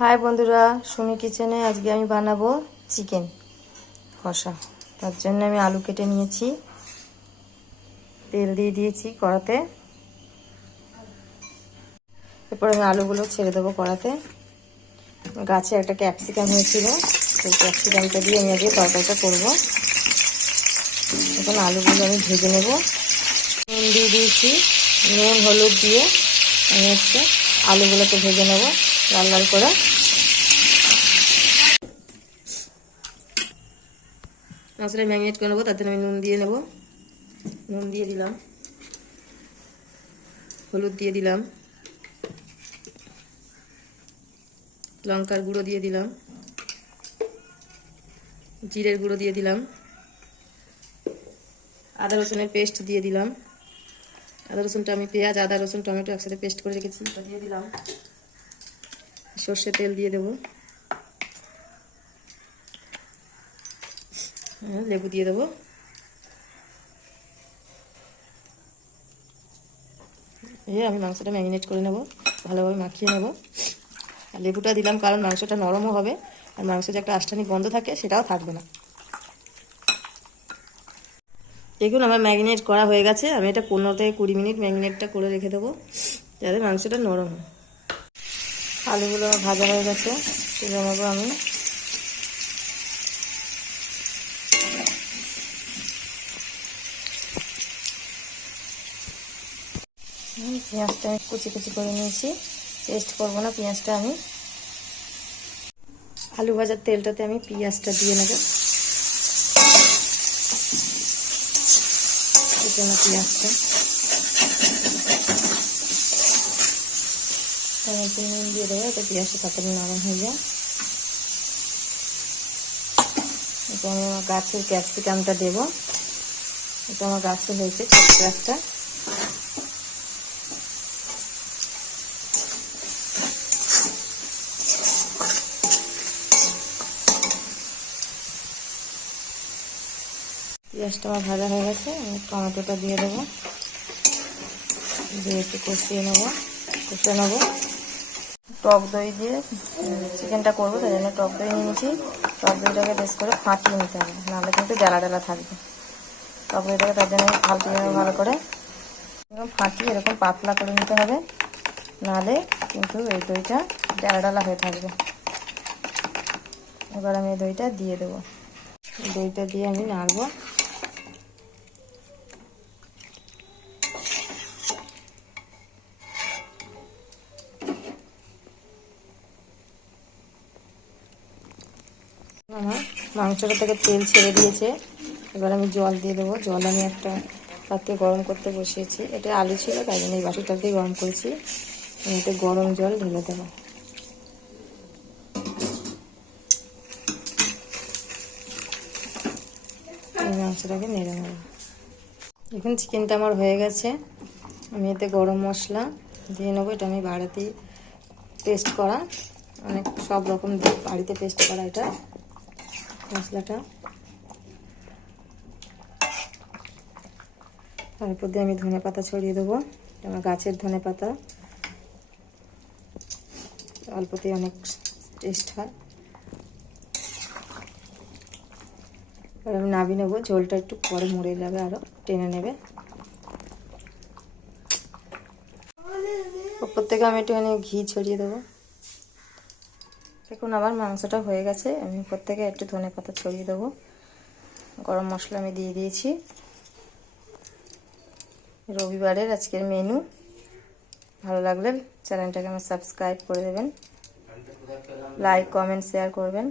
High বন্ধুরা, সুমি কিচেনে আজকে আমি বানাবো চিকেন কষা। তার জন্য আমি আলু কেটে নিয়েছি, তেল দিয়ে দিয়েছি কড়াতে। এরপর আমি আলুগুলো ছেড়ে দেবো কড়াতে। গাছে একটা ক্যাপসিকাম হয়েছিল, সেই ক্যাপসিকামটা দিয়ে আমি আজকে তরকারিটা করবো। এখন আলুগুলো আমি ভেজে নেব। নুন দিয়ে দিয়েছি, নুন হলুদ দিয়ে আমি আলুগুলোকে ভেজে নেব লাল লাল করে। মশলা ম্যারিনেট করে নেবো, তার জন্য আমি নুন দিয়ে নেব। নুন দিয়ে দিলাম, হলুদ দিয়ে দিলাম, লঙ্কার গুঁড়ো দিয়ে দিলাম, জিরের গুঁড়ো দিয়ে দিলাম, আদা রসুনের পেস্ট দিয়ে দিলাম। আদা রসুনটা আমি পেঁয়াজ আদা রসুন টমেটো একসাথে পেস্ট করে রেখেছি, ওটা দিয়ে দিলাম। সর্ষের তেল দিয়ে দেবো, লেবু দিয়ে দেবো। আমি মাংসটা ম্যারিনেট করে নেব, ভালোভাবে মাখিয়ে নেব। আর লেবুটা দিলাম কারণ মাংসটা নরমও হবে, আর মাংস যে একটা আষ্টানি গন্ধ থাকে সেটাও থাকবে না। দেখুন আমার ম্যারিনেট করা হয়ে গেছে। আমি এটা 15 থেকে 20 মিনিট ম্যারিনেটটা করে রেখে দেবো, যাতে মাংসটা নরম হয়। আলুগুলো আমার ভাজা হয়ে গেছে, তুলে নেবো আমি। পেঁয়াজটা আমি কুচি কুচি করে নিয়েছি, পেস্ট করবো না পেঁয়াজটা। আমি আলু ভাজার তেলটাতে আমি পেঁয়াজটা দিয়ে নেব। পেঁয়াজটা আমি একটু নুন দিয়ে দেবো, যাতে পেঁয়াজটা তাড়াতাড়ি নরম হয়ে যায়। এটা আমি আমার গাছের ক্যাপসিকামটা দেবো। এটা আমার গাছে হয়েছে ছোট্ট একটা। পেঁয়াজটা আমার ভাজা হয়ে গেছে, আমি টমেটোটা দিয়ে দেবো, দিয়ে একটু কষিয়ে নেবো। টক দই দিয়ে চিকেনটা করবো, তাই জন্য টক দই নিয়েছি। টক দইটাকে বেশ করে ফাটিয়ে নিতে হবে, নাহলে কিন্তু জ্বালা জ্বালা থাকবে। টক দইটাকে তার জন্য আমি ফাটিয়ে নেবো ভালো করে, ফাটিয়ে এরকম পাতলা করে নিতে হবে, নাহলে কিন্তু এই দইটা জ্বালা জ্বালা হয়ে থাকবে। এবার আমি এই দইটা দিয়ে দেবো, দইটা দিয়ে আমি নাড়বো। আমার মাংসটা থেকে তেল ছেড়ে দিয়েছে, এবার আমি জল দিয়ে দেবো। জল আমি একটা পাত্রে গরম করতে বসিয়েছি, এটা আলু ছিল তাই জন্য এই বাটিটা দিয়ে গরম করেছি। আমি এতে গরম জল ঢেলে দেবো। এই মাংসটাকে নেড়ে নেব। এখন চিকেনটা আমার হয়ে গেছে, আমি এতে গরম মশলা দিয়ে নেবো। এটা আমি বাড়িতেই পেস্ট করা, অনেক সব রকম বাড়িতে পেস্ট করা এটা মশলাটা। তারপর দিয়ে আমি ধনে পাতা ছড়িয়ে দেবো, আমার গাছের ধনে পাতা, অল্পতেই অনেক টেস্ট হয়। আর আমি নামিয়ে নেবো, ঝোলটা একটু পরে মরে যাবে, আরও টেনে নেবে। ওপর থেকে আমি একটুখানি ঘি ছড়িয়ে দেবো। দেখুন আমার মাংসটা হয়ে গেছে, আমি উপর থেকে একটু ধনে পাতা ছড়িয়ে দেবো। গরম মশলা আমি দিয়ে দিয়েছি। রবিবারের আজকের মেনু। ভালো লাগলে চ্যানেলটাকে আমার সাবস্ক্রাইব করে দেবেন, লাইক কমেন্ট শেয়ার করবেন।